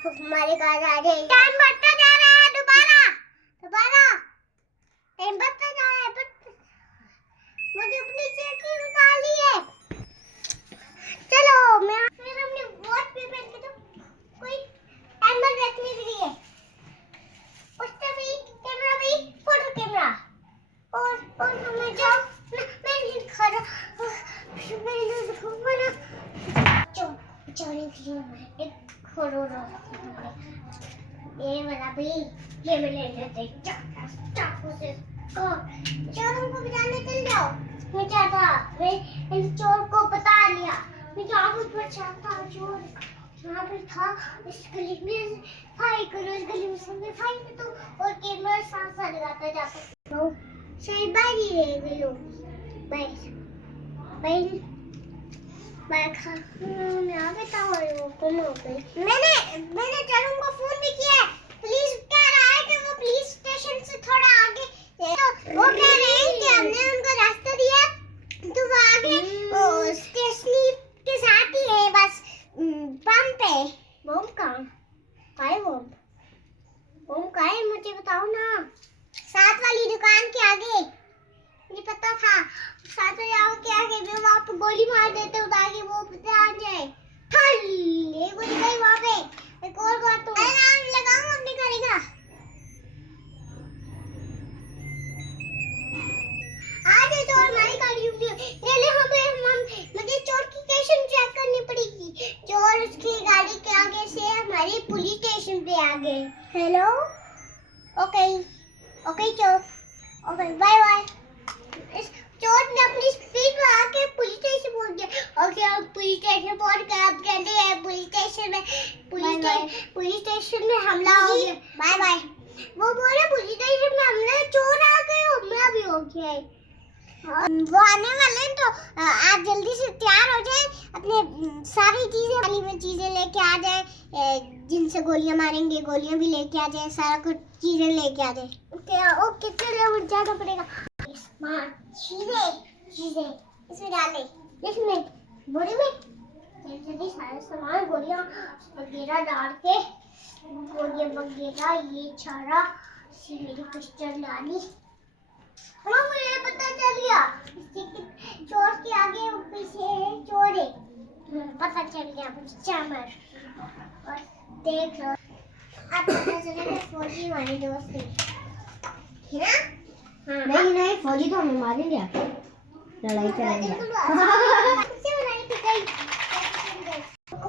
आप हमारे घर आ जाइए। टाइम बढ़ता जा रहा है, दोबारा टाइम बढ़ता जा रहा है, बट मुझे अपनी चेकी निकाली है। चलो मैं फिर हमने वॉच पेपर के तो कोई टाइमर रखने के लिए उससे भी कैमरा भी फोटो कैमरा और हमें जो मैं नहीं खा रहा मैं दिखाऊंगा ना चोरी की एक खोरो ये वाला भी ये मैं ले लेते चाकू से चोरों को बचाने चल जाओ। मैं चाहता मैं चोर को बता लिया। मैं जहाँ कुछ बचा था चोर जहाँ पे था इस गली में फाइल करो, इस गली में सबने फाइल तो और कैमरा साथ साथ लगाता जाता तो शायद बाहर ही रह गई हो बाहर मैं आ बेटा वो कम हो गई। मैंने चरुण को फोन भी किया है, पुलिस कह रहा है कि वो पुलिस स्टेशन से थोड़ा आगे वो कह रहे हैं कि हमने उनको रास्ता दिया तो वो आगे स्टेशन के साथ ही है बस पंप पे। बम कहाँ है? बम कहाँ है मुझे बताओ ना। साथ वाली दुकान के आगे मुझे पता था साथ वाली के आगे जो वहाँ पे गोली मार देते हो ताकि वो पता आ जाए। ये गोली गई वहाँ पे एक और बात तो अलार्म लगाऊं अपने करेगा। आज तो हमारी गाड़ी उड़ी ले हमें मुझे चोर की लोकेशन चेक करनी पड़ेगी। चोर उसकी गाड़ी के आगे से हमारी पुलिस स्टेशन पे आ गए। हेलो ओके चोर ओके बाय बाय। इस चोर ने अपनी स्पीड में आके पुलिस स्टेशन पहुंच गया। ओके अब पुलिस स्टेशन पहुंच गए। अब कहते हैं पुलिस स्टेशन में हमला हो गया। Bye bye. वो बोले पुलिस स्टेशन में हमला चोर आ गए हमला भी हो गया है। वो आने वाले हैं तो आप जल्दी से तैयार हो जाए अपने सारी चीजें लेके आ जाए जिनसे गोलियां मारेंगे गोलियां भी लेके आ जाए सारा कुछ चीजें लेके आ जाए। ओके चलो मुझे जाना पड़ेगा। चीजें इसमें डाले इसमें बोरी में जल्दी सारे सामान गोलियां वगैरह डाल के गोलियां वगैरह ये सारा मेरी पिस्टल डाली। मुझे पता चल गया चोर के आगे पीछे है चोर है। पता चल गया मुझे चमर और देख लो अब पता चला फौजी हमारे दोस्त है ना। नहीं फौजी तो हमें मारेंगे लड़ाई करेंगे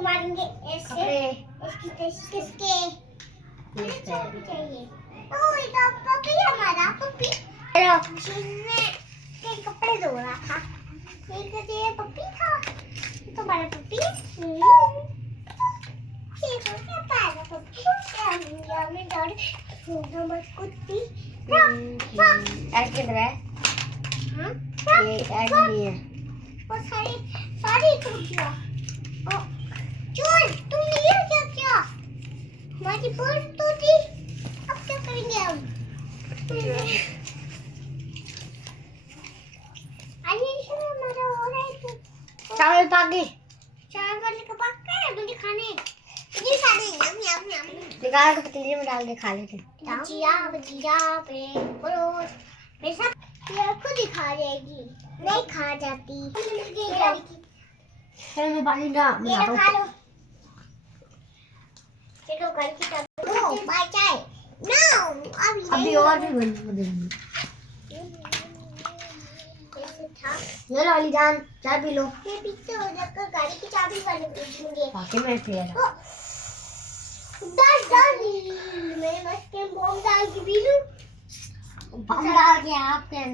मारेंगे ऐसे किसके चाहिए पपी हमारा पपी के कपड़े धो रहा था ये पपी था तो बड़ा पपी कुत्ती ऐसे है ये ऐसे नहीं है और सारी टूटियां चोर तुमने ये क्या किया हमारी पर्स टूटी। अब क्या करेंगे हम? चावल पाके चावल का पक्का है मुझे खाने निकाल के पतीले में डाल के खा लेते। भजिया पे मेरे साथ ये खुद ही खा जाएगी नहीं खा जाती। मैं पानी डाल खा लो। चलो घर की तरफ बाय चाय नो अभी और भी बन ये लो अली जान चाय पी लो। ये पीछे हो जाकर गाड़ी की चाबी वाले पूछेंगे बाकी मैं पिएगा मेरे बस के बम डाल के पी लूं बम डाल के आपके